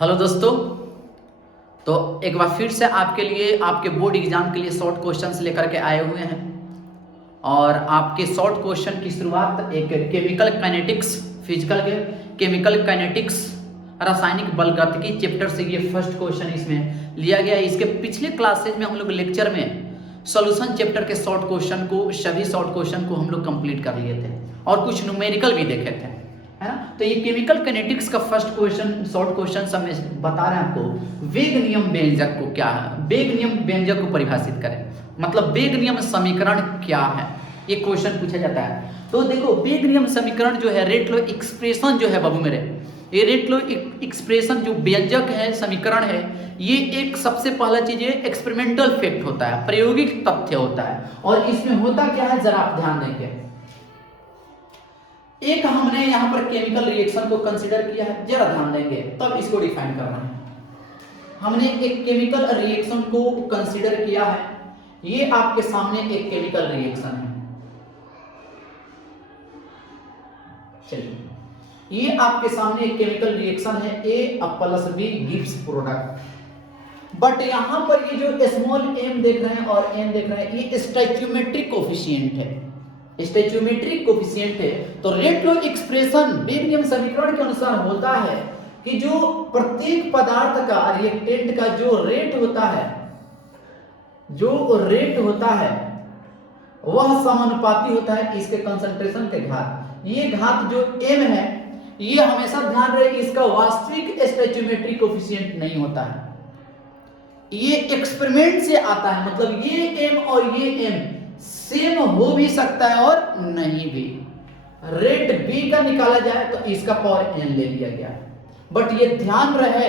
Hello दोस्तों। तो एक बार फिर से आपके लिए आपके बोर्ड एग्जाम के लिए शॉर्ट क्वेश्चंस लेकर के आए हुए हैं। और आपके शॉर्ट क्वेश्चन की शुरुआत एक केमिकल काइनेटिक्स फिजिकल के केमिकल काइनेटिक्स रासायनिक बलगतिकी चैप्टर से ये फर्स्ट क्वेश्चन इसमें लिया गया है। इसके पिछले क्लासेज में हम लोग लेक्चर में सॉल्यूशन चैप्टर के शॉर्ट क्वेश्चन को सभी शॉर्ट क्वेश्चन को हम लोग कंप्लीट कर लिए थे और कुछ न्यूमेरिकल भी देखे थे, है ना। तो ये केमिकल काइनेटिक्स का फर्स्ट क्वेश्चन शॉर्ट क्वेश्चन सब में बता रहे हैं आपको वेग नियम व्यंजक को क्या है, वेग नियम व्यंजक को परिभाषित करें, मतलब वेग नियम समीकरण क्या है, ये क्वेश्चन पूछा जाता है। तो देखो वेग नियम समीकरण जो है रेट लॉ एक्सप्रेशन जो है बाबू मेरे, ये रेट लॉ एक्सप्रेशन जो व्यंजक है समीकरण है, ये एक सबसे पहला चीज है एक्सपेरिमेंटल फैक्ट होता है, प्रायोगिक तथ्य होता है। और इसमें होता क्या है जरा आप ध्यान देंगे। एक हमने यहां पर केमिकल रिएक्शन को कंसीडर किया है, जरा ध्यान देंगे तब इसको डिफाइन करना है। हमने एक केमिकल रिएक्शन को कंसीडर किया है, ये आपके सामने एक केमिकल रिएक्शन है। चलिए ये आपके सामने एक केमिकल रिएक्शन है, A+B गिव्स प्रोडक्ट। बट यहां पर ये जो स्मॉल m देख रहे हैं और n देख रहे हैं, ये स्टोइकियोमेट्रिक कोफिशिएंट है, स्टोइकियोमेट्रिक कोफिशिएंट है। तो रेट लॉ एक्सप्रेशन वेग नियम समीकरण के अनुसार होता है कि जो प्रत्येक पदार्थ का रिएक्टेंट का जो रेट होता है, वह समानुपाती होता है इसके कंसंट्रेशन के घात। ये घात जो m है, ये हमेशा ध्यान रहे इसका वास्तविक स्टोइकियोमेट्रिक कोफिशिएंट नहीं होता है, ये एक्सपेरिमेंट से आता है। मतलब ये m और ये m सेम हो भी सकता है और नहीं भी। रेट b का निकाला जाए तो इसका पावर n ले लिया गया, बट ये ध्यान रहे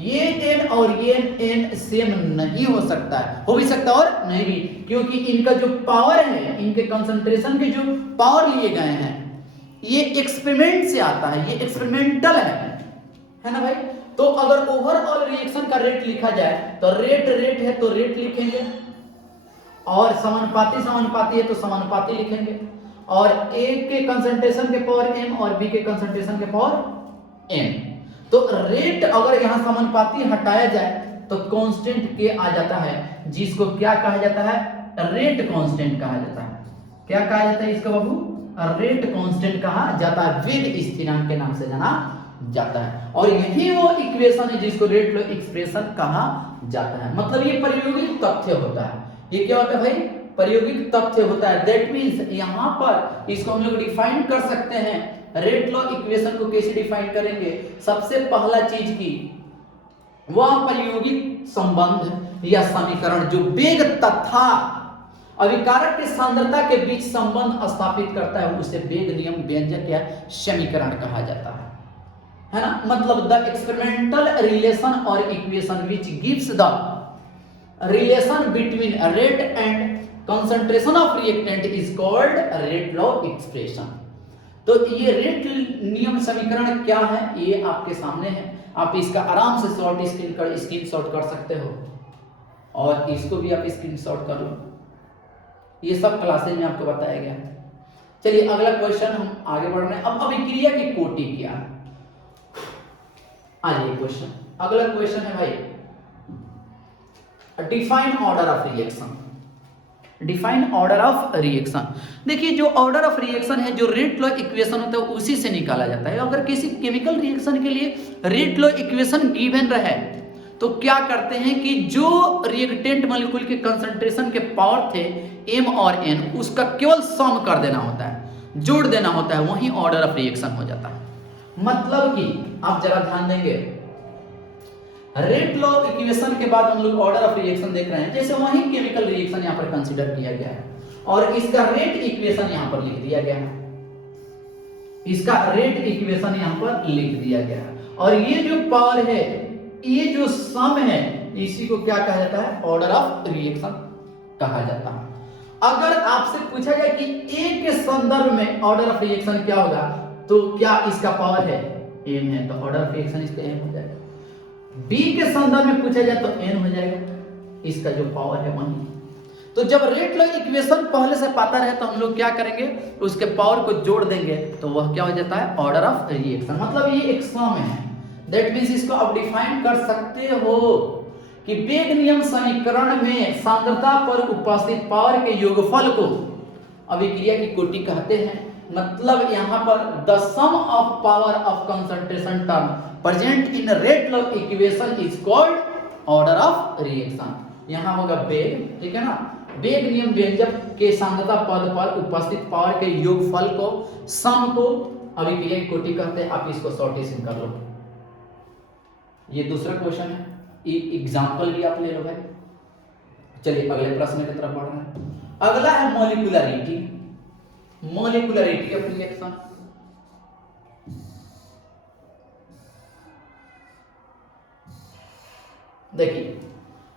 ये n और ये n सेम नहीं हो सकता है, हो भी सकता है और नहीं भी, क्योंकि इनका जो पावर है, इनके कंसंट्रेशन के जो पावर लिए गए हैं, ये एक्सपेरिमेंट से आता है, ये एक्सपेरिमेंटल है ना भाई। तो अगर ओवरऑल रिएक्शन का रेट लिखा जाए तो रेट है तो रेट लिखेंगे, और समानुपाती है तो समानुपाती लिखेंगे, और A के कंसंट्रेशन के पावर m और B के कंसंट्रेशन के पावर n। तो रेट अगर यहां समानुपाती हटाया जाए तो कांस्टेंट K आ जाता है, जिसको क्या कहा जाता है, रेट कांस्टेंट कहा जाता है। क्या कहा जाता है इसका बाबू, रेट कांस्टेंट कहा जाता है, वेग स्थिरांक के नाम से जाना जाता है। और यही वो इक्वेशन है जिसको रेट लॉ एक्सप्रेशन कहा जाता है। मतलब ये प्रायोगिक तथ्य होता है। ये क्या होता है भाई, प्रायोगिक तथ्य होता है। दैट मींस यहां पर इसको हम लोग डिफाइन कर सकते हैं। रेट लॉ इक्वेशन को कैसे डिफाइन करेंगे, सबसे पहला चीज की वह प्रायोगिक संबंध या समीकरण जो वेग तथा अभिकारक की सांद्रता के बीच संबंध स्थापित करता है, उसे वेग नियम व्यंजक या समीकरण कहा जाता है ना। मतलब द एक्सपेरिमेंटल रिलेशन और equation which gives the relation between rate and concentration of reactant is called rate law expression. तो ये रेट नियम समीकरण क्या है, ये आपके सामने है। आप इसका आराम से स्क्रीनशॉट कर सकते हो, और इसको भी आप स्क्रीनशॉट कर लो। ये सब क्लासेज में आपको बताया गया है। चलिए अगला क्वेश्चन हम आगे बढ़ रहे हैं। अब अभिक्रिया की कोटि क्या है, आइए क्वेश्चन, अगला क्वेश्चन है भाई define order of reaction. Define order of reaction, देखिए जो ऑर्डर ऑफ रिएक्शन है, जो रेट लॉ इक्वेशन होता है उसी से निकाला जाता है। अगर किसी केमिकल रिएक्शन के लिए रेट लॉ इक्वेशन गिवन रहे तो क्या करते हैं कि जो रिएक्टेंट मॉलिक्यूल के कंसंट्रेशन के पावर थे m और n, उसका केवल सम कर देना होता है, जोड़ देना होता है, वही ऑर्डर ऑफ रिएक्शन हो जाता है। मतलब कि आप जरा ध्यान देंगे, रेट लॉ इक्वेशन के बाद हम लोग ऑर्डर ऑफ रिएक्शन देख रहे हैं, जैसे वही केमिकल रिएक्शन यहां पर कंसीडर किया गया है और इसका रेट इक्वेशन यहां पर लिख दिया गया है, इसका रेट इक्वेशन यहां पर लिख दिया गया है। और ये जो पावर है, ये जो सम है, इसी को क्या कहा जाता है, ऑर्डर ऑफ रिएक्शन कहा जाता है। अगर आपसे पूछा जाए कि A के संदर्भ में ऑर्डर ऑफ रिएक्शन क्या होगा, तो क्या इसका पावर है m है, तो ऑर्डर ऑफ रिएक्शन इसका m हो जाएगा। B के संदर्भ में पूछा जाए तो n हो जाएगा, इसका जो पावर है वही। तो जब रेट लॉ इक्वेशन पहले से पता रहे तो हम लोग क्या करेंगे, उसके पावर को जोड़ देंगे तो वह क्या हो जाता है, ऑर्डर ऑफ रिएक्शन। मतलब ये एक सम है, दैट मीन्स इसको आप डिफाइन कर सकते हो कि वेग नियम समीकरण में सांद्रता पर उपस्थित पावर के योगफल को अभिक्रिया की कोटि कहते हैं। मतलब यहाँ पर the sum of power of concentration term present in rate law equation is called order of reaction. यहाँ होगा वेग, ठीक है ना, वेग नियम व्यंजक के सांद्रता पद पर उपस्थित पावर के योगफल को सम को अभिक्रिया की कोटि कहते हैं। आप इसको शॉर्टेशन कर लो। ये दूसरा क्वेश्चन है, एग्जाम्पल भी आप ले लो भाई। चलिए अगले प्रश्न की तरफ बढ़ रहे हैं। अगला है मॉलिक्यूलरिटी, मॉलिक्यूलरिटी ऑफ रिएक्शन। देखिए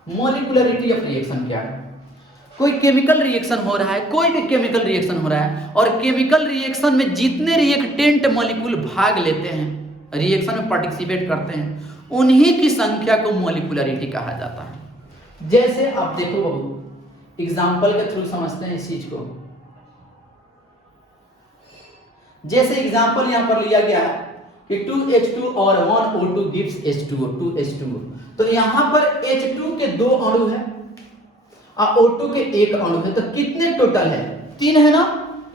मॉलिक्यूलरिटी ऑफ रिएक्शन क्या है। कोई केमिकल रिएक्शन हो रहा है, कोई भी केमिकल रिएक्शन हो रहा है, और केमिकल रिएक्शन में जितने रिएक्टेंट मॉलिक्यूल भाग लेते हैं, रिएक्शन में पार्टिसिपेट करते हैं, उन्हीं की संख्या को मॉलिक्यूलरिटी कहा जाता है। जैसे आप देखो बहू, एग्जाम्पल के थ्रू समझते हैं इस चीज को। जैसे एग्जाम्पल यहां पर लिया गया है कि 2H2 और 1O2 gives H2O, 2H2O। तो यहां पर H2 के 2 अणु है और O2 के 1 अणु है, तो कितने टोटल है? 3 है ना।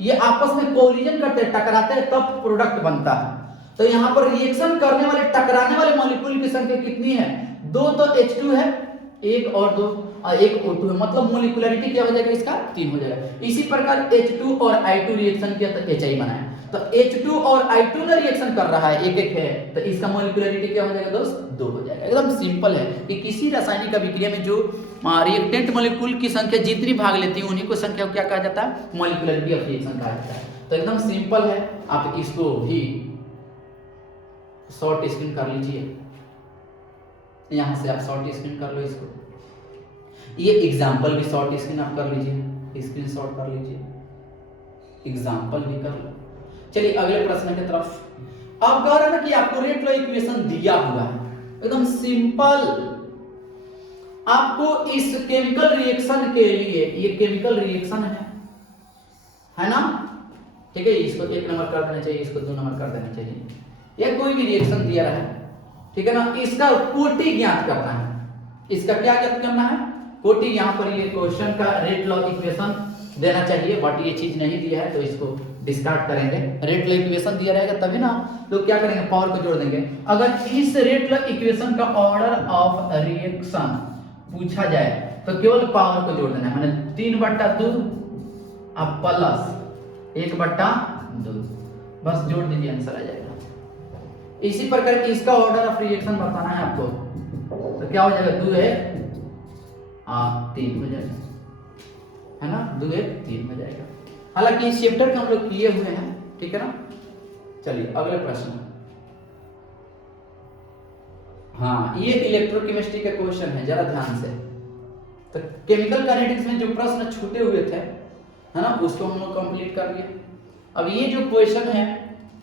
ये आपस में कोलिजन करते हैं, टकराते हैं, तब प्रोडक्ट बनता है। तो यहाँ पर रिएक्शन करने वाले, टकराने वाले मॉलिक्यूल की संख्या कितनी है? 2 तो H2 है, 1 और 2 और 1 O2 है, मतलब मॉलिक्यूलरिटी क्या हो जाएगा इसका? 3 हो जाएगा। इसी प्रकार H2 और I2 रिएक्शन किया तो HI बनाया, तो H2 और I2 ना रिएक्शन कर रहा है, एक एक है, तो इसका मॉलिक्यूलरिटी क्या हो जाएगा दोस्त? 2 हो जाएगा। एकदम सिंपल है कि किसी रासायनिक अभिक्रिया में जो रिएक्टेंट मॉलिक्यूल की संख्या जितनी भाग लेती है, उन्हीं को संख्या को क्या कहा जाता है? मॉलिक्यूलरिटी ऑफ रिएक्शन कहा जाता है। तो एकदम सिंपल है, आप इसको भी शॉर्ट स्क्रीन कर लीजिए, यहां से आप शॉर्ट स्क्रीन कर लो इसको। ये एग्जाम्पल भी शॉर्ट स्क्रीन आप कर लीजिए, स्क्रीन शॉट कर लीजिए, एग्जाम्पल भी कर लो। चलिए अगले प्रश्न की तरफ। अब कह रहा है कि आपको रेट लॉ इक्वेशन दिया हुआ है, एकदम सिंपल। आपको इस केमिकल रिएक्शन के लिए, ये केमिकल रिएक्शन है ना, ठीक है, इसको 1 नंबर कर देना चाहिए, इसको 2 नंबर कर देना चाहिए। या कोई भी रिएक्शन दिया रहा है, ठीक है ना, इसका कोटि ज्ञात करना है। इसका क्या ज्ञात करना है? कोटि। यहाँ पर ये क्वेश्चन का रेट लॉ इक्वेशन देना चाहिए, बट ये चीज नहीं दिया है तो इसको डिस्कार्ड करेंगे। रेट लॉ इक्वेशन दिया रहेगा तभी ना तो क्या करेंगे? पावर को जोड़ देंगे। अगर इस रेट लॉ इक्वेशन का ऑर्डर ऑफ रिएक्शन पूछा जाए तो केवल पावर को जोड़ देना है, मैंने 3/2 अब प्लस 1/2, बस जोड़ दीजिए, आंसर आ जाएगा। इसी प्रकार इसका ऑर्डर ऑफ रिएक्शन बताना है आपको, तो क्या हो जाएगा? 2 है 3 हो जाएगा, है ना, 2 है 3 हो जाएगा। हालांकि इस चैप्टर का हम लोग किए हुए हैं, ठीक है ना। चलिए अगले प्रश्न। हाँ, ये इलेक्ट्रोकेमिस्ट्री का क्वेश्चन है, जरा ध्यान से। तो केमिकल काइनेटिक्स में जो प्रश्न छूटे हुए थे, है ना, उसको हम लोग कंप्लीट कर लिए। अब ये जो क्वेश्चन है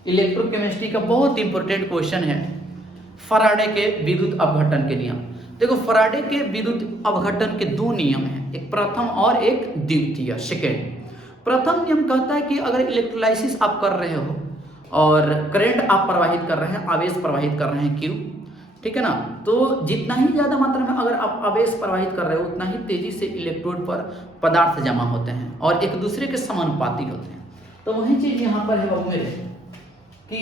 इलेक्ट्रोकेमिस्ट्री का, बहुत इंपॉर्टेंट क्वेश्चन है, फराडे के विद्युत अपघटन के नियम। देखो फराडे के विद्युत अपघटन के 2 नियम हैं, एक प्रथम और एक द्वितीय, सेकेंड। प्रथम नियम कहता है कि अगर इलेक्ट्रोलाइसिस आप कर रहे हो और करंट आप प्रवाहित कर रहे हैं, आवेश प्रवाहित कर रहे हैं Q, ठीक है ना, तो जितना ही ज्यादा मात्रा में अगर आप आवेश प्रवाहित कर रहे हो, उतना ही तेजी से इलेक्ट्रोड पर पदार्थ जमा होते हैं और एक दूसरे के समानुपाती होते हैं। तो वही चीज यहाँ पर है बाबू मेरे कि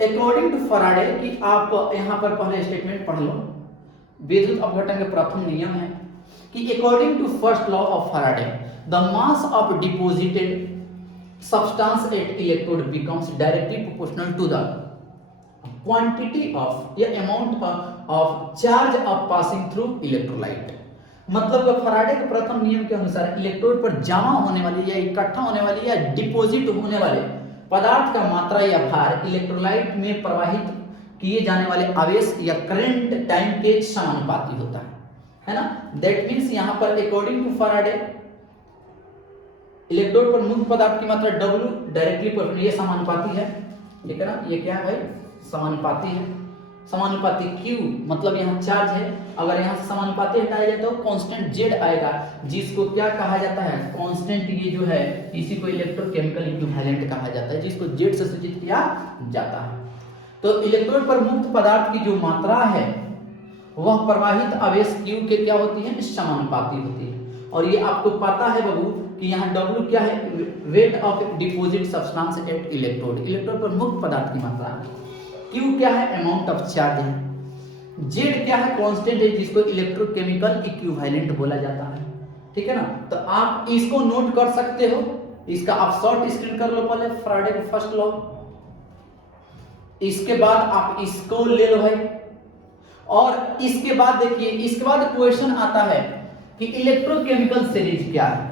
अकॉर्डिंग टू फराडे, कि आप यहाँ पर पहले स्टेटमेंट पढ़ लो, विद्युत अपघटन के प्रथम नियम है कि according to first law of Faraday the mass of deposited substance at electrode becomes directly proportional to the quantity of या amount of charge of passing through electrolyte. मतलब फराडे के प्रथम नियम के अनुसार इलेक्ट्रोड पर जमा होने वाली या इकट्ठा होने वाली या डिपोजिट होने वाले पदार्थ का मात्रा या भार इलेक्ट्रोलाइट में प्रवाहित किए जाने वाले आवेश या करंट टाइम के समानुपाती होता है ना। दैट मींस यहाँ पर अकॉर्डिंग टू फराडे इलेक्ट्रोड पर मुक्त पदार्थ की मात्रा W डायरेक्टली प्रोपोर्शनल, ये समानुपाती है, ठीक है ना, ये क्या है भाई? समानुपाती है। समानुपाती Q, मतलब यहाँ चार्ज है, अगर यहाँ से समानुपाती हटाया जाए तो कांस्टेंट Z आएगा, जिसको क्या कहा जाता है, कांस्टेंट ये जो है इसी को इलेक्ट्रोकेमिकल इक्विवेलेंट कहा जाता है, जिसको Z से सूचित किया जाता है। तो इलेक्ट्रोड पर मुक्त पदार्थ की जो मात्रा है वह प्रवाहित आवेश Q के क्या होती है, समानुपाती होती है। और ये आपको पता है बाबू कि यहाँ W क्या है, weight of deposit substance at electrode, electrode पर मुक्त पदार्थ की मात्रा है। Q क्या है, अमाउंट ऑफ चार्ज है। Z क्या है, कांस्टेंट है, जिसको इलेक्ट्रोकेमिकल इक्विवेलेंट बोला जाता है। ठीक है ना, तो आप इसको नोट कर सकते हो, इसका आप शॉर्ट स्क्रीन कर लो पहले फैराडे का फर्स्ट लॉ, इसके बाद आप इसको ले लो भाई, और इसके बाद देखिए, इसके बाद क्वेश्चन आता है कि इलेक्ट्रोकेमिकल सीरीज क्या है।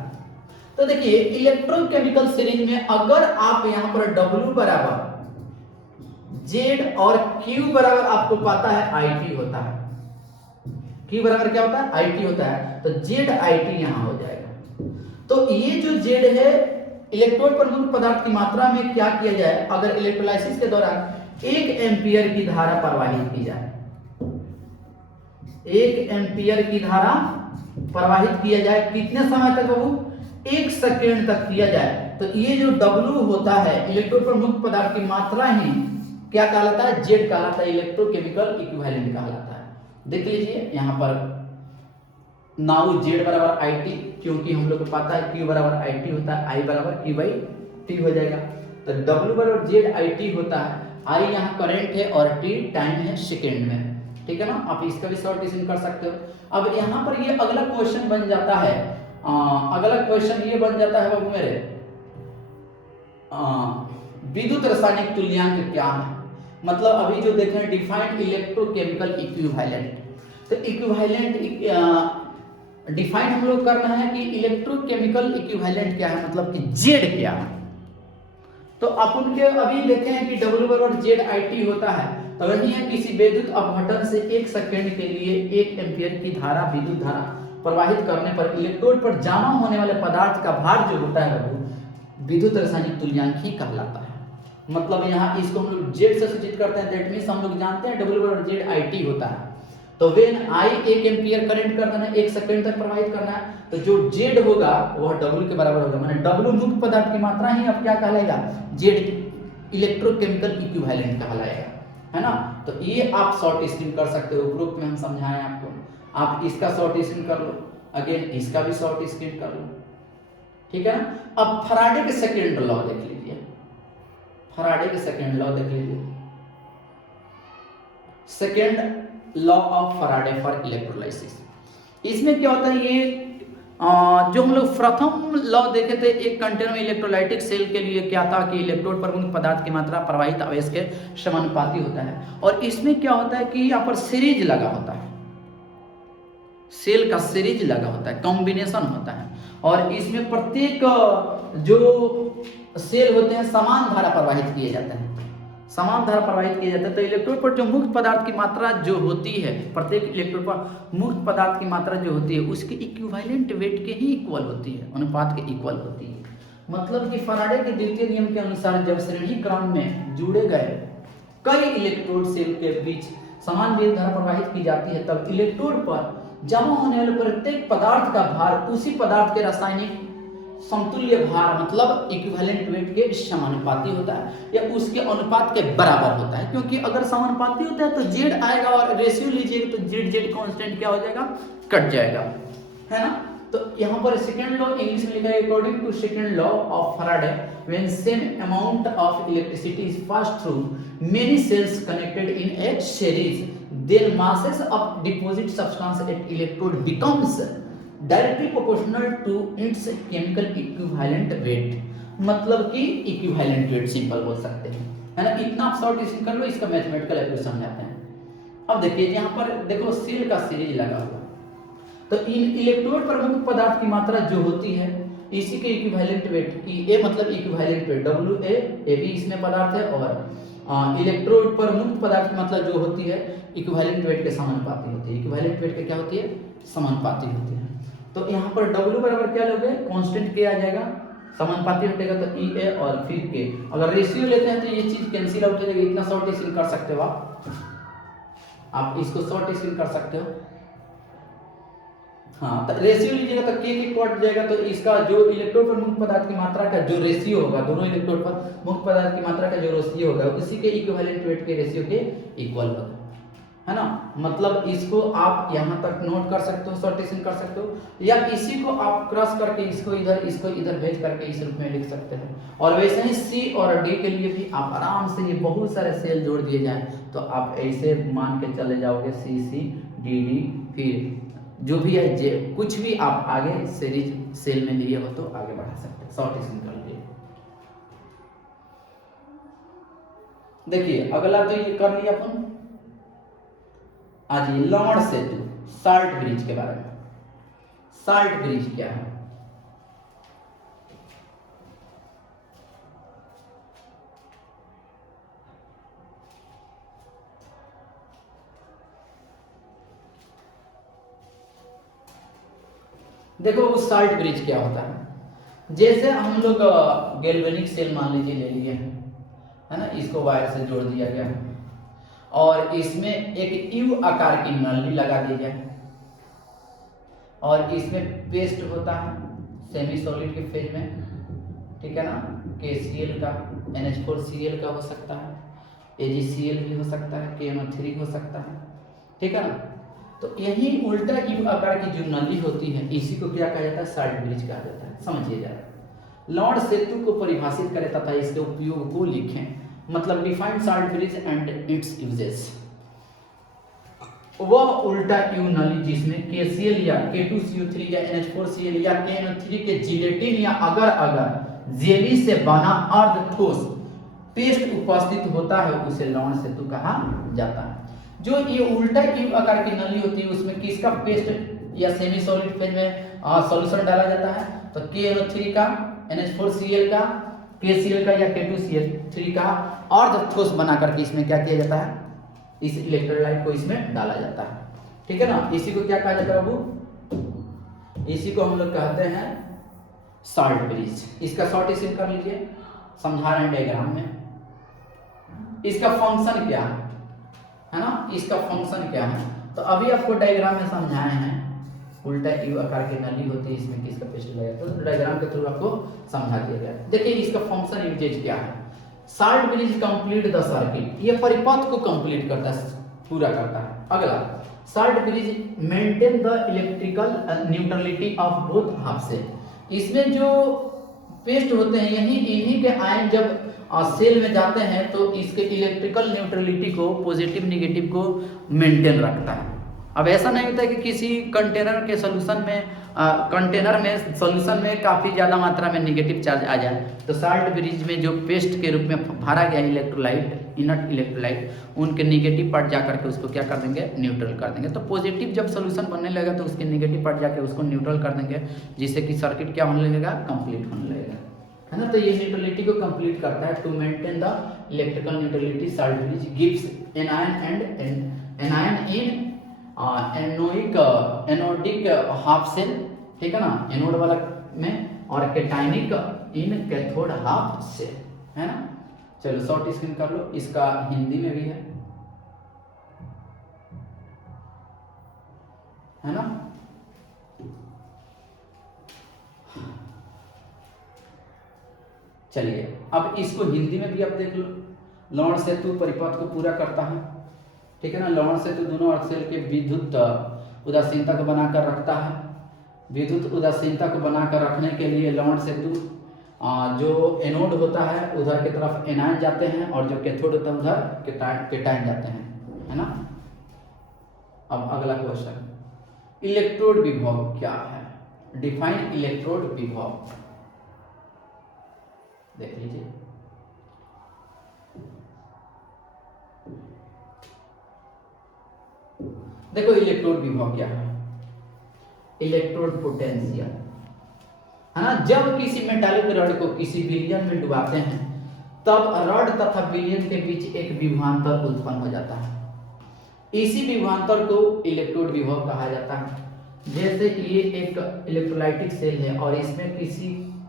तो देखिए इलेक्ट्रोकेमिकल सीरीज में अगर आप यहां पर W बराबर Z और Q बराबर आपको पता है IT होता है, Q बराबर क्या होता है, IT होता है, तो Z IT यहां हो जाएगा। तो ये जो Z है, इलेक्ट्रोड पर मुक्त पदार्थ की मात्रा में क्या किया जाए, अगर इलेक्ट्रोलाइसिस के दौरान 1 एम्पियर की धारा प्रवाहित की जाए, 1 एम्पियर की धारा प्रवाहित किया जाए, कितने समय तक बाबू, 1 सेकेंड तक किया जाए, तो ये जो W होता है इलेक्ट्रोड पर मुक्त पदार्थ की मात्रा ही क्या कहलाता है, Z कहलाता है, इलेक्ट्रोकेमिकल इक्विवेलेंट कहलाता है। देख लीजिए यहाँ पर नाउ Z बराबर IT, क्योंकि हम लोग को पता है Q बराबर IT होता है, I बराबर Q बाई T हो जाएगा, तो W बराबर Z IT होता है, I यहाँ करंट है और T टाइम है सेकेंड में। ठीक है ना, आप इसका भी सॉल्यूशन कर सकते हो। अब यहाँ पर ये अगला क्वेश्चन बन जाता है, अगला क्वेश्चन ये बन जाता है बाबू मेरे, विद्युत रासायनिक तुल्यांक क्या है, मतलब अभी जो देख रहे हैं डिफाइंड इलेक्ट्रोकेमिकल इक्विवेलेंट, तो इक्विवेलेंट डिफाइन हम लोग करना है कि इलेक्ट्रोकेमिकल इक्विवेलेंट क्या है, मतलब कि Z क्या है। तो अपन के अभी देखे हैं कि W बराबर Z IT होता है, तो वही है किसी विद्युत अपघटन से 1 सेकंड के लिए 1 एम्पियर की धारा, विद्युत धारा प्रवाहित करने पर इलेक्ट्रोड पर जमा होने वाले पदार्थ का भार जो होता है वो विद्युत रासायनिक तुल्यांक ही कहलाता है। मतलब यहाँ इसको हम लोग Z से सूचित करते हैं, दैट मींस हम लोग जानते हैं W बराबर Z IT होता है, तो वेन I 1 एम्पियर करंट कर देना, 1 सेकंड तक प्रवाहित करना है, तो जो Z होगा वह W के बराबर होगा, माने W मुक्त पदार्थ की मात्रा ही अब क्या कहलाएगा, Z इलेक्ट्रोकेमिकल इक्विवेलेंट कहलाएगा, है ना। तो ये आप शॉर्ट स्क्रीन कर सकते हो, उपरोक्त में हम समझाएं आपको, आप इसका शॉर्ट स्क्रीन कर लो, अगेन इसका भी शॉर्ट स्क्रीन कर लो, ठीक है ना। अब फैराडे के सेकंड लॉ देख लीजिए, फैराडे के सेकंड लॉ देख लीजिए, second law of Faraday for electrolysis. इसमें क्या होता है, ये जो हम लोग प्रथम लॉ देखे थे, एक कंटेनर में इलेक्ट्रोलाइटिक सेल के लिए क्या था कि इलेक्ट्रोड पर मुक्त पदार्थ की मात्रा प्रवाहित आवेश के समानुपाती होता है, और इसमें क्या होता है कि यहाँ पर सीरीज लगा होता है, सेल का सीरीज लगा होता है, कॉम्बिनेशन होता है, और इसमें प्रत्येक जो सेल होते हैं समान धारा प्रवाहित किए जाते हैं, समान धारा प्रवाहित किया जाता है। तो इलेक्ट्रोड पर जो मुक्त पदार्थ की मात्रा जो होती है, प्रत्येक इलेक्ट्रोड पर मुक्त पदार्थ की मात्रा जो होती है उसके इक्विवेलेंट वेट के ही इक्वल होती है, अनुपात के इक्वल होती है। मतलब कि फैराडे के द्वितीय नियम के अनुसार जब श्रेणी क्रम में जुड़े गए कई इलेक्ट्रोड सेल के बीच समान वेग धारा प्रवाहित की जाती है, तब इलेक्ट्रोड पर जमा होने वाले प्रत्येक पदार्थ का भार उसी पदार्थ के रासायनिक समतुल्य भार मतलब इक्विवेलेंट वेट के समानुपाती होता है या उसके अनुपात के बराबर होता है, क्योंकि अगर समानुपाती होता है तो Z आएगा और रेशियो लीजिएगा तो Z कांस्टेंट क्या हो जाएगा, कट जाएगा, है ना। तो यहाँ पर सेकंड लॉ इंग्लिश में लिखा है, according to second law of Faraday when same amount of electricity is passed through many cells connected in a series then masses of deposit substance at electrode becomes directly proportional to its chemical equivalent weight, मतलब कि equivalent weight simple बोल सकते हैं, है ना। इतना आप short इसमें कर लो, इसका मैथमेटिकल एप्रोच समझाते हैं। अब देखिए यहाँ पर देखो सेल का सीरीज लगा हुआ, तो इन इलेक्ट्रोड पर मुक्त पदार्थ की मात्रा जो होती है इसी के इक्विवेलेंट वेट, ए मतलब इक्विवेलेंट वेट WA, ए भी इसमें पदार्थ है, और इलेक्ट्रोड पर मुक्त पदार्थ की मात्रा जो होती है इक्विवेलेंट वेट के समानुपाती होती है, इक्विवेलेंट वेट के क्या होती है, समानुपाती होती है। तो यहाँ पर W बराबर क्या लोगे, कांस्टेंट के आ जाएगा, समानुपाती हटेगा तो EA और फिर के, अगर रेशियो लेते हैं तो ये चीज कैंसिल आउट हो जाएगी, इतना शॉर्ट इसलिए कर सकते हो आप। आप इसको शॉर्ट स्क्रीन कर सकते हो। हाँ, तो रेशियो लीजिएगा तो के कट जाएगा, तो इसका जो इलेक्ट्रोड पर मुक्त पदार्थ की मात्रा का जो रेशियो होगा, दोनों इलेक्ट्रोड पर मुक्त पदार्थ की मात्रा का जो रेशियो होगा उसी के इक्विवेलेंट वेट के रेशियो के इक्वल होगा, है ना। मतलब इसको आप यहाँ तक नोट कर सकते हो, शॉर्टेशन कर सकते हो, या इसी को आप क्रॉस करके इसको इधर भेज करके इस रूप में लिख सकते हैं। और वैसे ही सी और डी के लिए भी आप आराम से ये बहुत सारे सेल जोड़ दिए जाए तो आप ऐसे मान के चले जाओगे सी डी डी, फिर जो भी है जे कुछ भी आप आगे सीरीज सेल में लिए हो तो आगे बढ़ा सकते हैं। शॉर्टेशन कर लीजिए। देखिए अगला तो ये कर लिया अपन। आज ये लॉर्ड सेतु साल्ट ब्रिज के बारे में। साल्ट ब्रिज क्या है? देखो वो साल्ट ब्रिज क्या होता है, जैसे हम लोग गैल्वेनिक सेल मान लीजिए ले लिए हैं, है ना, इसको वायर से जोड़ दिया गया है और इसमें एक यू आकार की नली लगा दी जाए और इसमें पेस्ट होता है सेमी सॉलिड के फेज में, ठीक है ना, KCl का, NH4Cl का हो सकता है, AgCl भी हो सकता है, KNO3 हो सकता है, ठीक है ना। तो यही उल्टा यू आकार की जो नली होती है इसी को क्या कहा जाता है? साल्ट ब्रिज कहा जाता है। समझिए जरा। लॉर्ड सेतु को परिभाषित करें तथा इसके उपयोग को लिखें। मतलब define salt bridge and it's uses. वह उल्टा यू नली जिसमें KCl या K2CO3 या NH4Cl या KNO3 के जिलेटिन या अगर जेली से बना अर्ध ठोस पेस्ट उपस्थित होता है उसे लॉर्ड सेतु कहा जाता है। जो ये उल्टा यू आकार की नली होती है उसमें किसका पेस्ट या सेमी सॉलिड फेज में सॉल्यूशन डाला जाता है? तो KNO3 का, NH4Cl का, KCl का या K2CO3 का अर्ध ठोस बना करके इसमें क्या किया जाता है? इस इलेक्ट्रोलाइट को इसमें डाला जाता है, ठीक है ना। इसी को क्या कहा जाता है बाबू? इसी को हम लोग कहते हैं साल्ट ब्रिज। इसका शॉर्टेशन कर लीजिए, समझा रहे हैं डायग्राम में। इसका फंक्शन क्या है ना, इसका फंक्शन क्या है? तो अभी आपको डायग्राम में समझाए हैं। उल्टा यू आकार की नली होती है, इसमें किसका पेस्ट लगा तो डायग्राम के थ्रू आपको समझा दिया गया। देखिए इसका फंक्शन यूजेज क्या है। Salt bridge complete the circuit, ये परिपथ को कंप्लीट करता है, पूरा करता है। अगला, salt bridge maintain the electrical neutrality of both half cell. इसमें जो पेस्ट होते हैं इन्हीं के आयन जब सेल में जाते हैं तो इसके इलेक्ट्रिकल न्यूट्रलिटी को, पॉजिटिव निगेटिव को मेंटेन रखता है। अब ऐसा नहीं होता है कि किसी कंटेनर के सोल्यूशन में काफ़ी ज़्यादा मात्रा में निगेटिव चार्ज आ जाए, तो साल्ट ब्रिज में जो पेस्ट के रूप में भरा गया इलेक्ट्रोलाइट, इनर्ट इलेक्ट्रोलाइट, उनके निगेटिव पार्ट जा करके उसको क्या कर देंगे? न्यूट्रल कर देंगे। तो पॉजिटिव जब सोल्यूशन बनने लगेगा तो उसके निगेटिव पार्ट जाके उसको न्यूट्रल कर देंगे, जिससे कि सर्किट क्या होने लगेगा? कंप्लीट होने लगेगा, है ना। तो ये न्यूट्रलिटी को कंप्लीट करता है। To maintain the electrical neutrality salt bridge gives anion in anodic half cell, ठीक है ना, एनोड वाला में, और cationic in cathode half cell, है ना। चलो शॉर्ट स्क्रीन कर लो, इसका हिंदी में भी है ना। चलिए अब इसको हिंदी में भी आप देख लो। लॉर्ड सेतु परिपथ को पूरा करता है, ठीक है ना। लॉर्ड सेतु दोनों अर्ध सेल के विद्युत उदासीनता को बनाकर रखता है। विद्युत उदासीनता को बनाकर रखने के लिए लॉर्ड सेतु जो एनोड होता है उधर की तरफ एनायन जाते हैं और जो कैथोड होता है उधर कैटायन जाते हैं, है ना। अब अगला क्वेश्चन, इलेक्ट्रोड विभव क्या है? डिफाइन इलेक्ट्रोड विभव। देख लीजिए, देखो इलेक्ट्रोड विभव क्या है? इलेक्ट्रोड पोटेंशियल, है ना। जब किसी मेटालिक रॉड को किसी विलयन में डुबाते हैं तब रॉड तथा विलयन के बीच एक विभवांतर उत्पन्न हो जाता है। इसी विभवांतर को इलेक्ट्रोड विभव कहा जाता है। जैसे ये एक इलेक्ट्रोलाइटिक सेल है और इसमें किसी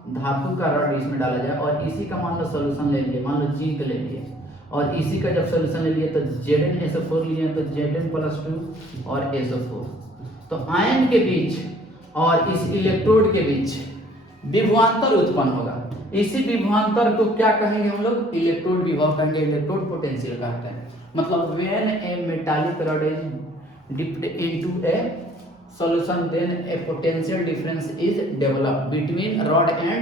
धातु का रॉड इसमें डाला जाए और इसी का मान लो सोल्यूशन ले लिए, मान लो जिंक ले लिए, और इसी का जब सोल्यूशन ले लिए तो Zn लिए तो Zn+2 और SO4। तो आयन के बीच और इस इलेक्ट्रोड के बीच विभवांतर उत्पन्न होगा। इसी विभवांतर को क्या कहेंगे हम लोग? इलेक्ट्रोड विभव कहेंगे, इलेक्ट्रोड पोटेंशियल कहते हैं। मतलब when A metallic rod is dipped into A solution then a potential difference is developed between rod and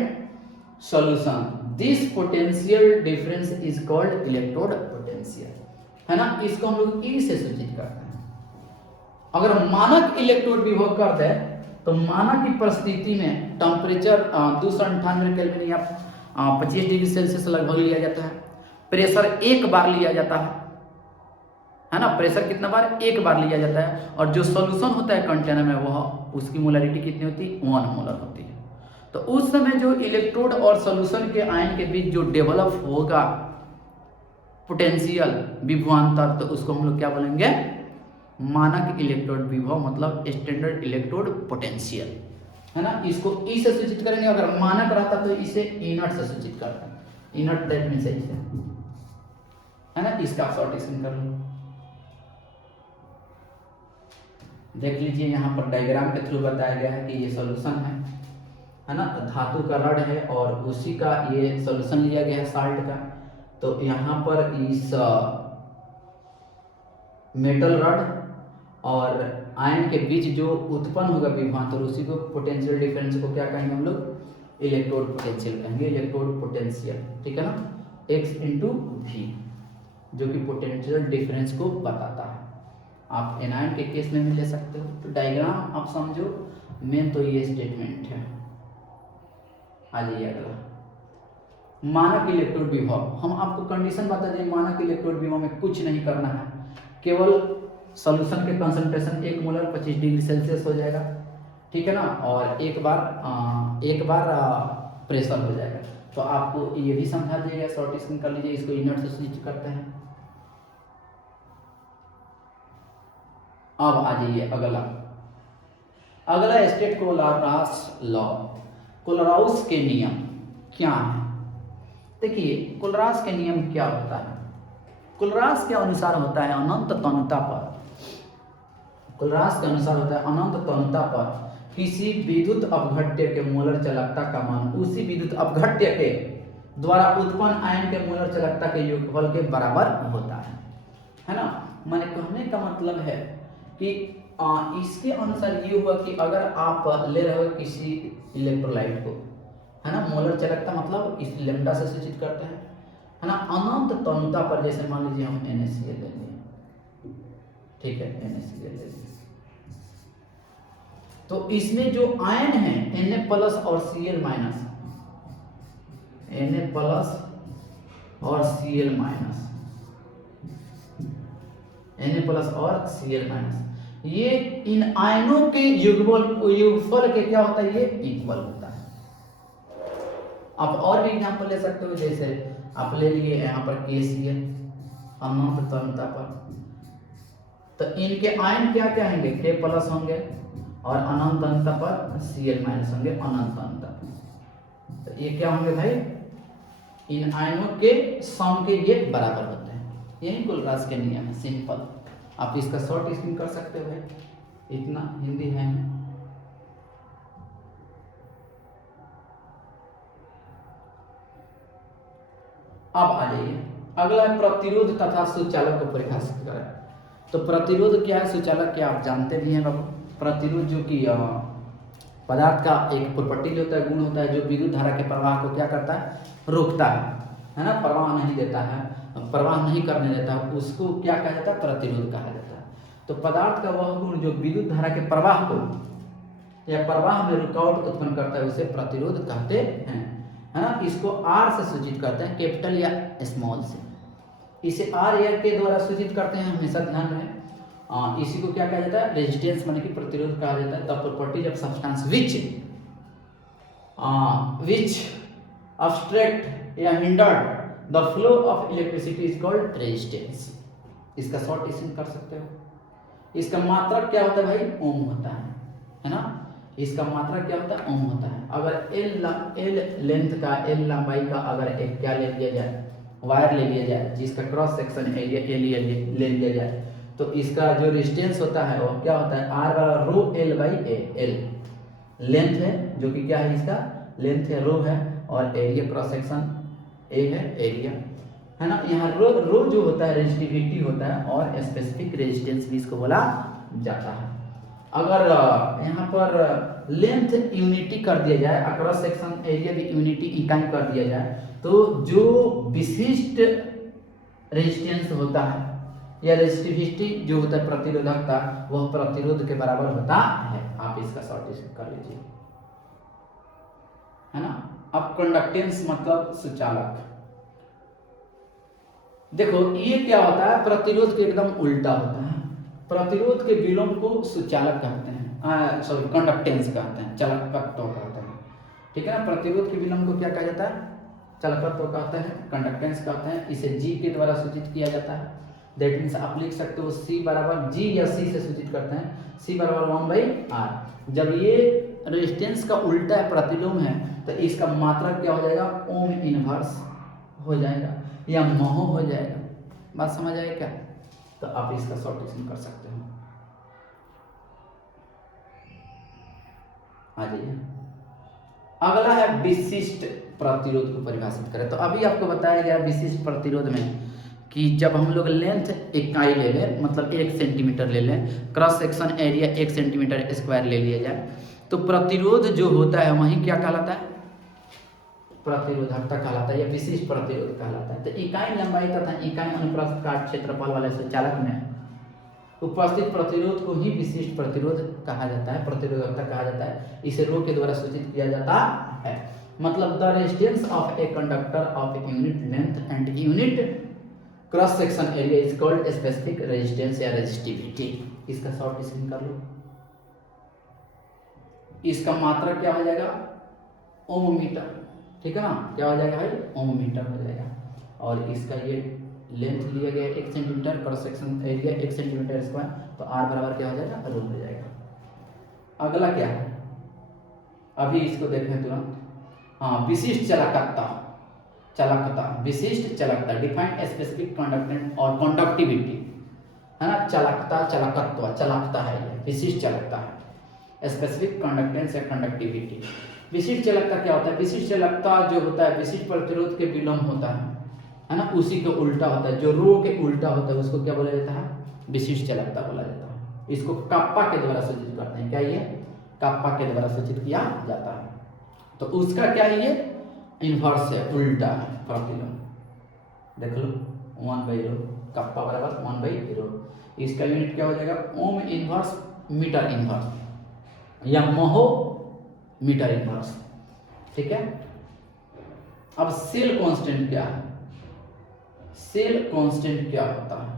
solution. This potential difference is called electrode potential, है ना। इसको हम लोग ई से सूचित करते हैं। अगर मानक इलेक्ट्रोड विभव कर दे तो मानक की परिस्थिति में टेम्परेचर 298 केल्विन या 25 डिग्री सेल्सियस लगभग लिया जाता है। प्रेशर एक बार लिया जाता है ना। प्रेशर कितना बार? एक बार लिया जाता है। और जो सॉल्यूशन होता है कंटेनर में वह उसकी मोलरिटी कितनी होती है? 1 मोलर होती है। तो उस समय जो इलेक्ट्रोड और सॉल्यूशन के आयन के बीच जो डेवलप होगा पोटेंशियल विभवांतर, तो उसको हम लोग क्या बोलेंगे? मानक इलेक्ट्रोड विभव, मतलब स्टैंडर्ड इलेक्ट्रोड पोटेंशियल, है ना। इसको ई से सूचित करेंगे। अगर मानक रहता तो इसे इनर्ट से सूचित करते हैं। इनर्ट दैट मींस इसे, है ना। इसका शॉर्ट स्क्रीन कर लो, देख लीजिए। यहाँ पर डायग्राम के थ्रू बताया गया है कि ये सॉल्यूशन है ना। धातु का रड है और उसी का ये सॉल्यूशन लिया गया है साल्ट का। तो यहाँ पर इस मेटल रड और आयन के बीच जो उत्पन्न होगा विभवांतर, उसी को पोटेंशियल डिफरेंस को क्या कहेंगे हम लोग? इलेक्ट्रोड पोटेंशियल कहेंगे, इलेक्ट्रोड पोटेंशियल, ठीक है ना। x × v जो कि पोटेंशियल डिफरेंस को बताता है। आप एनायन के केस में भी ले सकते हो। तो डायग्राम आप समझो, मेन तो ये स्टेटमेंट है। आ जाइए अगला, मानक इलेक्ट्रोड विभव। हम आपको कंडीशन बता दें, मानक इलेक्ट्रोड विभव में कुछ नहीं करना है, केवल सॉल्यूशन के कंसंट्रेशन 1 मोलर 25 डिग्री सेल्सियस हो जाएगा, ठीक है ना। और एक बार प्रेशर हो जाएगा। तो आपको ये भी समझा दिया, शॉर्ट स्क्रीन कर लीजिए। इसको इनर्ट से स्विच करते हैं। अब आ जाइए अगला स्टेट कोलरास लॉ। कोलराउस के नियम क्या है? देखिए कोलरास के नियम क्या होता है। कोलरास के अनुसार होता है अनंत तन्यता पर, कोलरास के अनुसार होता है अनंत तन्यता पर किसी विद्युत अपघट्य के मोलर चालकता का मान उसी विद्युत अपघट्य के द्वारा उत्पन्न आयन के मोलर चालकता के योगफल के बराबर होता है ना। मैंने कहने का मतलब है कि इसके अनुसार ये हुआ कि अगर आप ले रहे हो किसी इलेक्ट्रोलाइट को, है ना, मोलर चालकता मतलब इस लैम्डा से सूचित करते हैं, है ना। अनंत तन्यता पर जैसे मान लीजिए हम NaCl ले लिए, ठीक है, NaCl ले लिए। तो इसमें जो आयन है Na+ और Cl-, Na+ और Cl-, Na+ और Cl-, ये इन आयनों के योगफल के क्या होता है? ये इक्वल होता है। आप और भी एग्जांपल ले सकते हो, जैसे आप ले लिए यहाँ पर KCl अनंत तन्यता पर, तो इनके आयन क्या क्या होंगे? K+ होंगे और अनंत तन्यता पर Cl- होंगे अनंत तन्यता पर। तो ये क्या होंगे भाई? इन आयनों के सम के ये बराबर होते हैं। यही कोलरास के नियम है, सिंपल। आप इसका शॉर्ट स्क्रीन कर सकते हो भाई, इतना हिंदी है। अब आ जाइए अगला है प्रतिरोध तथा सुचालक को परिभाषित करें। तो प्रतिरोध क्या है, सुचालक क्या आप जानते भी हैं बाबू। प्रतिरोध जो कि पदार्थ का एक प्रॉपर्टी होता है, गुण होता है, जो विद्युत धारा के प्रवाह को क्या करता है? रोकता है ना, प्रवाह नहीं देता है, प्रवाह नहीं करने देता है, उसको क्या कहा जाता है? प्रतिरोध कहा जाता है। तो पदार्थ का वह गुण जो विद्युत धारा के प्रवाह को या प्रवाह में रुकावट उत्पन्न करता है, उसे प्रतिरोध कहते हैं, है ना। इसको R से सूचित करते हैं, कैपिटल या स्मॉल से। इसे R या के द्वारा सूचित करते हैं, हमेशा ध्यान रहे। इसी को क्या कहा जाता है? रेजिस्टेंस माने कि प्रतिरोध कहा जाता है। The properties of substance which obstruct या hindered the flow of electricity is called resistance. इसका शॉर्ट स्क्रीन कर सकते हो। इसका मात्रक क्या होता है भाई? ओम होता है ना। इसका मात्रक क्या होता है? ओम होता है। अगर L लेंथ का, L लंबाई का अगर एक क्या ले लिया जाए, वायर ले लिया जाए जिसका क्रॉस सेक्शन एरिया ले लिया जाए, तो इसका जो रेजिस्टेंस होता है वो क्या होता है, आर बराबर rho L by A. L length है, जो कि क्या है, इसका लेंथ है, रो है, और एरिया क्रॉस सेक्शन ए है, एरिया है ना। यहाँ रो जो होता है रेजिस्टिविटी होता है, और स्पेसिफिक रेजिस्टेंस भी इसको बोला जाता है। अगर यहाँ पर लेंथ यूनिटी कर दिया जाए, क्रॉस सेक्शन एरिया भी यूनिटी इकाई कर दिया जाए, तो जो विशिष्ट रेजिस्टेंस होता है या रेजिस्टिविटी जो होता है प्रतिरोधकता, वह प्रतिरोध के बराबर होता है। आप इसका शॉर्टेज कर लीजिए, है ना। अब कंडक्टेंस मतलब सुचालक। देखो ये क्या होता है, प्रतिरोध के एकदम उल्टा होता है। प्रतिरोध के विलोम को सुचालक कहते हैं, सॉरी कंडक्टेंस कहते हैं, चालकत्व कहते हैं, ठीक है ना। प्रतिरोध के विलोम को क्या कहा जाता है, चालकत्व कहते हैं, कंडक्टेंस कहते हैं। इसे जी के द्वारा सूचित किया जाता है। दैट मीन्स आप लिख सकते हो सी बराबर जी या सी से सूचित करते हैं, सी बराबर 1/r। जब ये रेजिस्टेंस का उल्टा है, प्रतिलोम है, तो इसका मात्रक क्या हो जाएगा, ओम इनवर्स हो जाएगा या महो हो जाएगा। बात समझ आए क्या? तो आप इसका सॉल्यूशन कर सकते हो। आ जाइए, अगला है विशिष्ट प्रतिरोध को परिभाषित करें। तो अभी आपको बताया गया विशिष्ट प्रतिरोध में कि जब हम लोग लेंथ इकाई ले लें, मतलब 1 सेंटीमीटर ले लें, cross section area 1 centimetre square ले लिया जाए, तो प्रतिरोध जो होता है वहीं क्या कहलाता है, प्रतिरोधकता कहलाता है या विशिष्ट प्रतिरोध कहलाता है। तो इकाई लंबाई तथा इकाई अनुप्रस्थ काट क्षेत्रफल वाले संचालक में उपस्थित प्रतिरोध को ही विशिष्ट प्रतिरोध कहा जाता है, प्रतिरोधकता कहा जाता है। इसे रो के द्वारा सूचित किया जाता है। मतलब the resistance of a conductor of unit length and unit cross section area is called specific resistance या रेजिस्टिविटी। इसका शॉर्ट स्क्रीन कर लो। इसका मात्रक क्या हो जाएगा, ओम मीटर, ठीक है ना। क्या हो जाएगा भाई, ओम मीटर हो जाएगा। और इसका ये लेंथ लिया गया 1 centimetre, cross section area 1 centimetre square, तो आर बराबर क्या हो जाएगा, रो हो जाएगा। अगला क्या है, अभी इसको देखें तुरंत। हाँ, विशिष्ट चालकता, विशिष्ट चालकता डिफाइंड स्पेसिफिक कंडक्टेंस और कंडक्टिविटी, है ना। चालकता, चालकत्व, चालकता है ये, विशिष्ट चालकता है, स्पेसिफिक कंडक्टेंस या कंडक्टिविटी। विशिष्ट चालकता क्या होता है, विशिष्ट चालकता जो होता है विशिष्ट प्रतिरोध के विलोम होता है ना, उसी के उल्टा होता है। जो रो के उल्टा होता है उसको क्या बोला जाता है, विशिष्ट चालकता बोला जाता है। इसको कप्पा के द्वारा सूचित करते हैं। क्या ये कप्पा के द्वारा सूचित किया जाता है। तो उसका क्या है, ये इनवर्स है, उल्टा है प्रतिलोम। देख लो 1/रो, कप्पा बराबर 1/रो। इसका यूनिट क्या हो जाएगा, ओम इनवर्स मीटर इनवर्स या महो मीटर इनवर्स, ठीक है। अब सेल कांस्टेंट क्या है, सेल कांस्टेंट क्या होता है,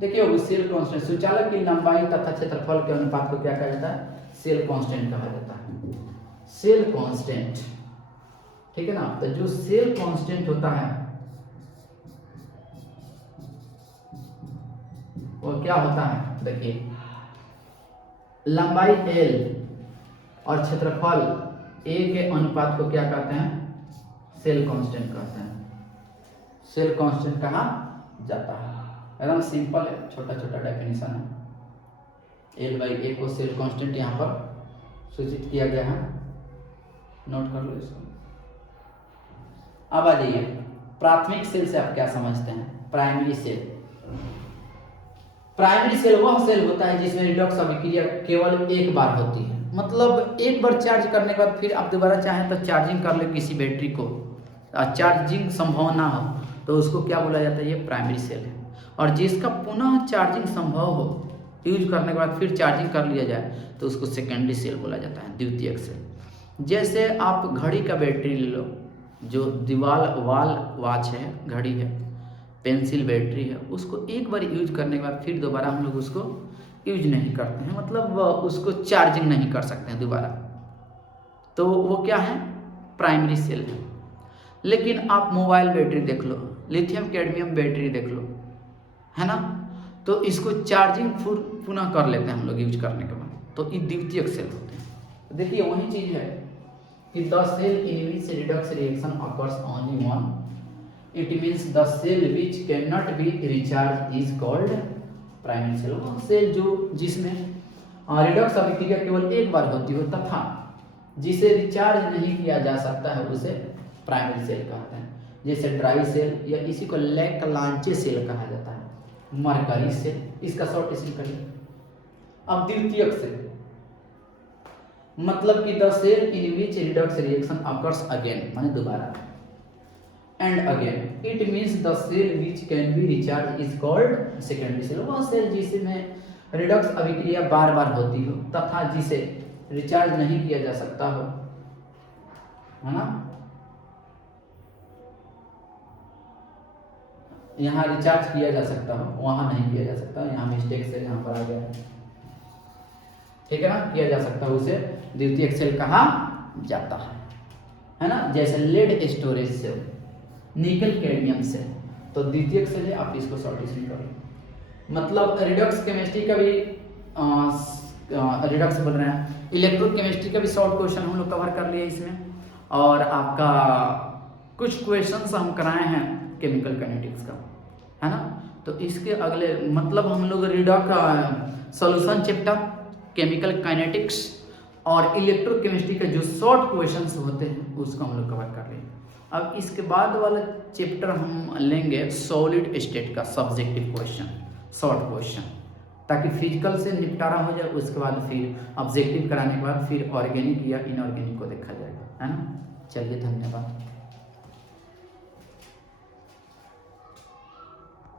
देखिए वो सेल कांस्टेंट सुचालक की लंबाई तथा क्षेत्रफल के अनुपात को क्या कहा जाता है, सेल कांस्टेंट कहा जाता है। सेल कांस्टेंट, ठीक है ना। तो जो सेल कांस्टेंट होता है वो क्या होता है, देखिए लंबाई L और क्षेत्रफल A के अनुपात को क्या कहते हैं, सेल कांस्टेंट कहते हैं। सेल कांस्टेंट कहा जाता है, एकदम सिंपल है, छोटा छोटा डेफिनेशन है। L/A को सेल कांस्टेंट यहाँ पर सूचित किया गया है, नोट कर लो इसको। अब आ जाइए, प्राथमिक सेल से आप क्या समझते हैं, प्राइमरी सेल। प्राइमरी सेल वह सेल होता है जिसमें रिडॉक्स अभिक्रिया केवल एक बार होती है। मतलब एक बार चार्ज करने के बाद फिर आप दोबारा चाहें तो चार्जिंग कर ले किसी बैटरी को, चार्जिंग संभव ना हो तो उसको क्या बोला जाता है, ये प्राइमरी सेल है। और जिसका पुनः चार्जिंग संभव हो, यूज करने के बाद फिर चार्जिंग कर लिया जाए तो उसको सेकेंडरी सेल बोला जाता है, द्वितीयक सेल। जैसे आप घड़ी का बैटरी ले लो, जो दीवाल वाल वॉच है, घड़ी है, पेंसिल बैटरी है, उसको एक बार यूज करने के बाद फिर दोबारा हम लोग उसको यूज नहीं करते हैं, मतलब उसको चार्जिंग नहीं कर सकते हैं दोबारा, तो वो क्या है, प्राइमरी सेल है। लेकिन आप मोबाइल बैटरी देख लो, लिथियम कैडमियम बैटरी देख लो, है ना, तो इसको चार्जिंग पुनः कर लेते हैं हम लोग यूज करने के बाद, तो ये द्वितीयक सेल होते हैं। देखिए वही चीज है कि the cell in which redox reaction occurs only one it means the cell which can not be recharge is called primary cell. वो सेल जो जिसमें रिडॉक्स अभिक्रिया केवल एक बार होती हो तथा जिसे रिचार्ज नहीं किया जा सकता है उसे प्राइमरी सेल कहते हैं। जैसे ड्राई सेल या इसी को लैक्लांचे सेल कहा जाता है। मरकरी सेल, इसका शॉर्ट इसमें करिए। अब द्वितीयक सेल मतलब कि the cell in which redox reaction occurs again, माने दोबारा, and again, it means the cell which can be recharge is called secondary cell. वह सेल जिसमें रिडॉक्स अभिक्रिया बार बार होती हो तथा जिसे रिचार्ज नहीं किया जा सकता हो, है ना। यहाँ रिचार्ज किया जा सकता हो, वहां नहीं किया जा सकता, यहाँ मिस्टेक से यहाँ पर आ गया, ठीक है ना, किया जा सकता है, उसे द्वितीयक सेल कहा जाता है ना। जैसे lead storage cell, nickel cadmium cell, तो द्वितीयक सेल है, आप इसको शॉर्ट इसमें करो। मतलब रिडॉक्स केमिस्ट्री का भी रिडॉक्स बोल रहे हैं, इलेक्ट्रोकेमिस्ट्री का भी शॉर्ट क्वेश्चन हम लोग कवर कर लिए इसमें, और आपका कुछ क्वेश्चंस हम कराए हैं केमिकल काइनेटिक्स का, है ना। तो इसके अगले मतलब हम लोग redox solution chapter, chemical kinetics और इलेक्ट्रोकेमिस्ट्री के जो शॉर्ट क्वेश्चंस होते हैं उसको हम लोग कवर कर रहे हैं। अब इसके बाद वाला चैप्टर हम लेंगे सॉलिड स्टेट का सब्जेक्टिव क्वेश्चन, शॉर्ट क्वेश्चन, ताकि फिजिकल से निपटारा हो जाए, उसके बाद फिर ऑब्जेक्टिव कराने के बाद फिर ऑर्गेनिक या इनऑर्गेनिक को देखा जाएगा, है ना। चलिए, धन्यवाद।